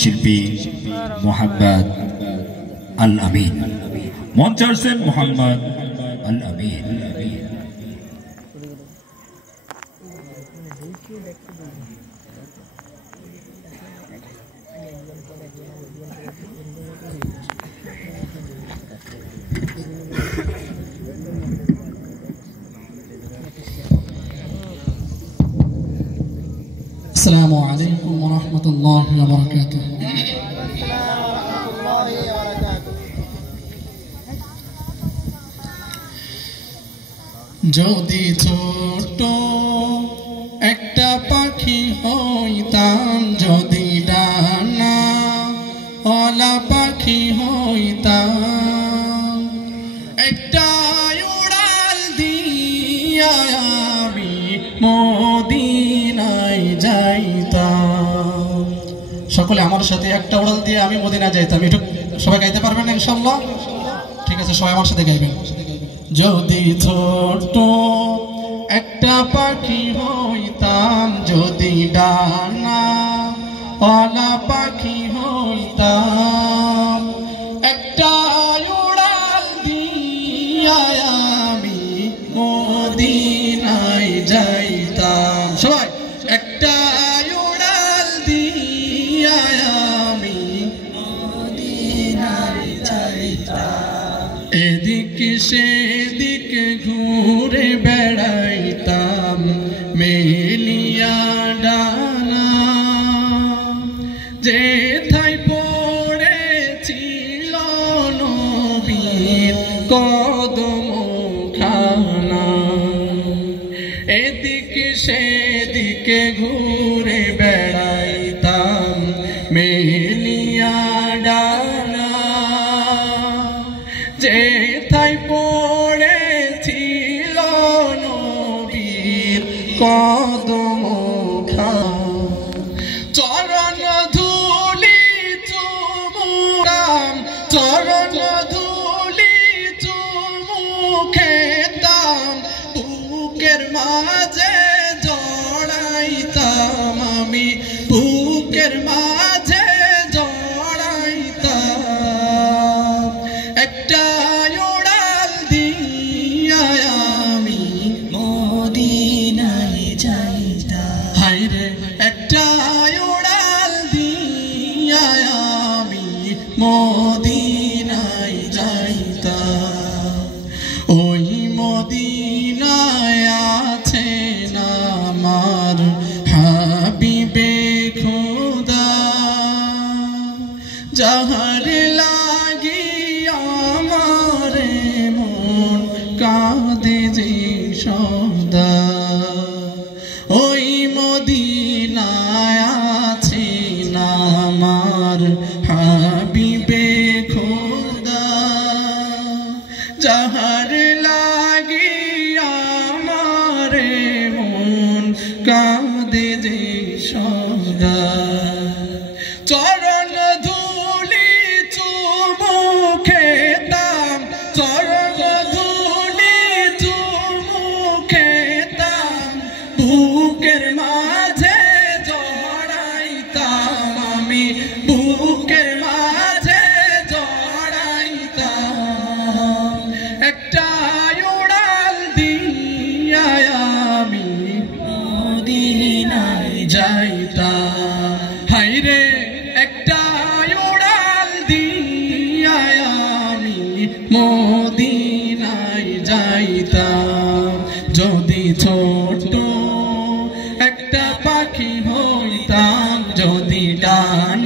শিল্পী মোহাম্মদ আল আমিন মঞ্চে আসছেন মোহাম্মদ আল আমিন। السلام عليكم ورحمة الله وبركاته। যদি ছোট একটা পাখি হইতাম, যদি ডানা ওলা পাখি হইতাম, একটা উড়াল দিয়া আমি মদিনায় যাইতাম। সকলে আমার সাথে একটা উড়াল দিয়ে আমি মদিনা যাইতাম। একটু সবাই গাইতে পারবেন ইনশাআল্লাহ? ঠিক আছে, সবাই আমার সাথে গাইবেন। যদি ছোট একটা পাখি হইতাম, যদি ডানা ওলা পাখি হইতাম, একটা উড়াল দিয়া আমি মদিনায় যাইতাম। সবাই একটা উড়াল দিয়া আমি মদিনায় যাইতাম। এদিকে সেদিকে ঘুরে বেড়াইতাম মেলিয়া ডানা, যেথায় পড়েছিল নবীর কদমখানা। এদিকে সেদিকে ঘুরে বেড়াইতাম মেলিয়া ডানা, যেথায় পড়েছিল নবীর কদমখানা। চরণ ধুলি চুমুকাম, চরণ ধুলি চুমুখেতাম, বুকের মাঝে জড়াইতাম আমি, বুকের মাঝে জড়াইতাম। একটা উড়াল দিয়া আমি মদিনায় যাইতাম। হায়রে একটা উড়াল দিয়া আমি মদিনায় যাইতাম। ওই মদিনায় আছেন আমার হাবিবে খোদা, যাহার লাগি আমার মন কাঁদে যে সদা। ওই মদিনায় আছেন আমার হাবিবে খোদা, যাহার লাগি আমার মন কাঁদে যে সদা। চরণ ধুলি চুমুখেতাম, চরণ ধুলি চুমুখেতাম, বুকের মাঝে জড়াইতাম আমি, বুকের মাঝে জড়াইতাম। একটা উড়াল দিয়া আমি মদিনায় যাইতাম। হায়রে একটা উড়াল দিয়া আমি মদিনায় যাইতাম। যদি ছোট একটা পাখি হইতাম, যদি ডানা